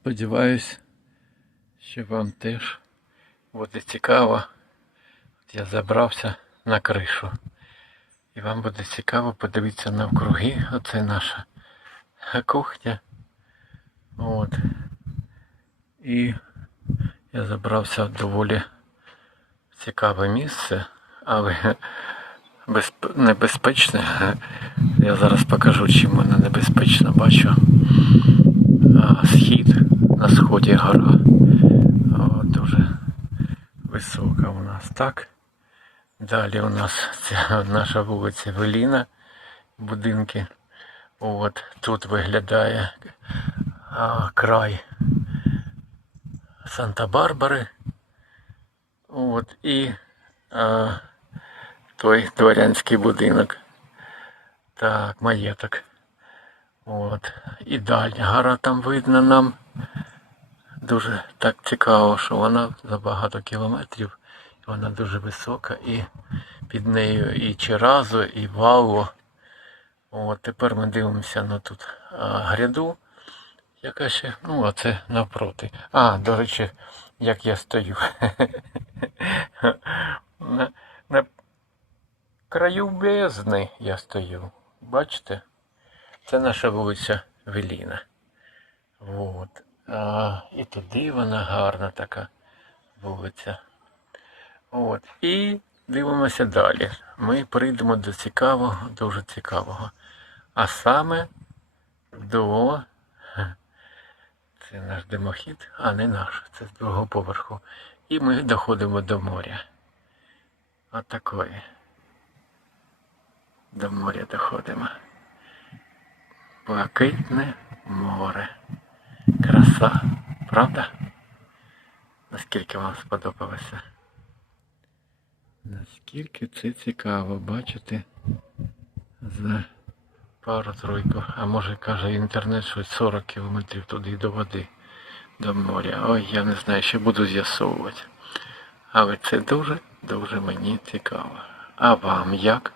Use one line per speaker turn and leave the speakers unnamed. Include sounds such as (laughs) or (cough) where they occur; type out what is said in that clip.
Сподіваюсь, що вам теж буде цікаво. Я забрався на кришу. І вам буде цікаво подивитися навкруги. Оце наша кухня. От. І я забрався в доволі цікаве місце, але безп... небезпечне. Я зараз покажу, чим воно небезпечно. Бачу схід на сході гора. Дуже висока у нас так. Далі у нас ця наша вулиця Веліна, будинки. От тут виглядає а, край Санта-Барбари. От і а, той дворянський будинок. Так, маєток. От. І далі гора там видно нам. Дуже так цікаво, що вона за багато кілометрів. Вона дуже висока і під нею і Черазо, і Вало. От тепер ми дивимося на тут а, гряду. Яка ще, ну, а це навпроти. А, до речі, як я стою. (laughs) на, на краю бездни я стою. Бачите? Це наша вулиця Веліна. Вот. А, і туди вона гарна така вулиця. От. І дивимося далі. Ми прийдемо до цікавого, дуже цікавого. А саме до. Це наш димохід, а не наш, це з другого поверху. І ми доходимо до моря. Отакої. До моря доходимо. Блакитне море. Краса, правда? Наскільки вам сподобалося? Наскільки це цікаво бачити за пару тройку, а може каже інтернет, що 40 кілометрів туди до води, до моря. Ой, я не знаю, ще буду з'ясовувати. Але це дуже, дуже мені цікаво. А вам як?